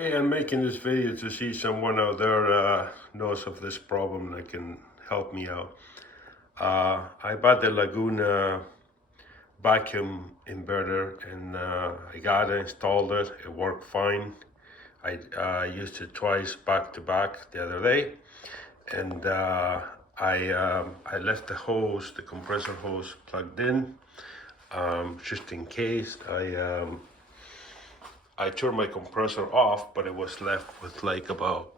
Hey, I'm making this video to see someone out there knows of this problem that can help me out. I bought the Laguna vacuum inverter and I got it, installed it. It worked fine. I used it twice back to back the other day, and I left the hose, the compressor hose, plugged in just in case. I turned my compressor off, but it was left with like about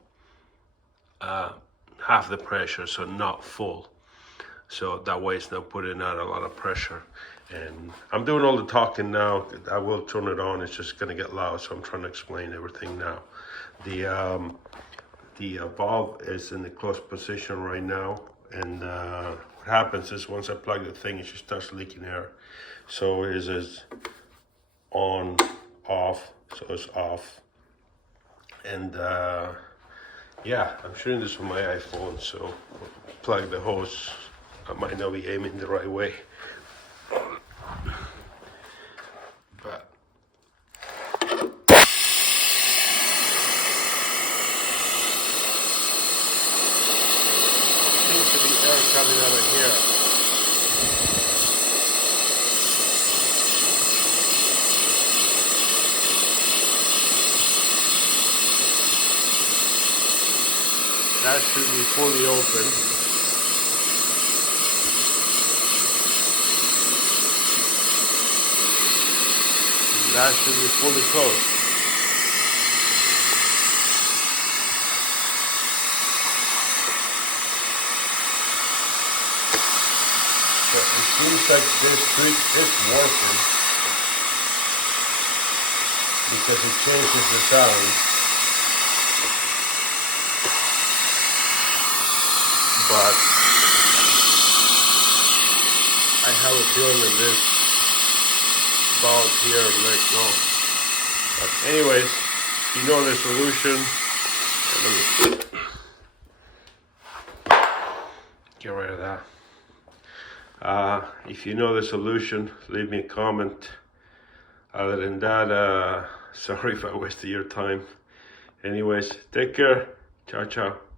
half the pressure, so not full. So that way it's not putting out a lot of pressure. And I'm doing all the talking now. I will turn it on. It's just gonna get loud, so I'm trying to explain everything now. The valve is in the closed position right now, and what happens is once I plug the thing, it just starts leaking air. So it is on, off, so it's off. And yeah, I'm shooting this with my iPhone, so plug the hose. I might not be aiming the right way, but seems to be air coming out of here. That should be fully open. That should be fully closed. So it seems like this switch is working because it changes the sound. But I have a feeling that this valve here let go. But anyways, you know the solution. Let me get rid of that. If you know the solution, leave me a comment. Other than that, sorry if I wasted your time. Anyways, take care. Ciao, ciao.